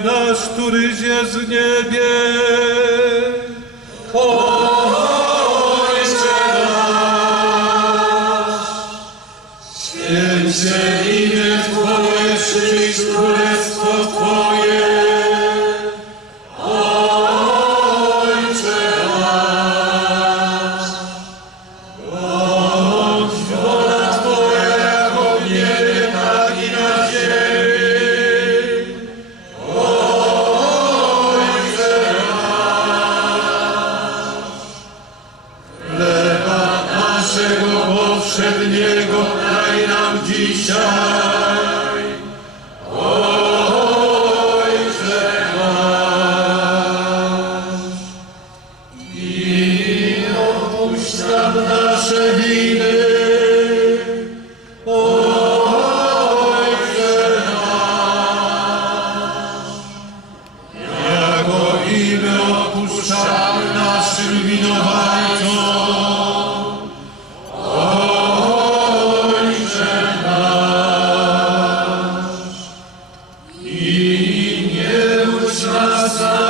nasz, któryś jest w niebie. Ojcze nasz, święć się powszedniego daj nam dzisiaj. Ojcze nasz. I odpuść nam nasze winy. Ojcze nasz. Jako i my odpuszczamy i nie ucz nas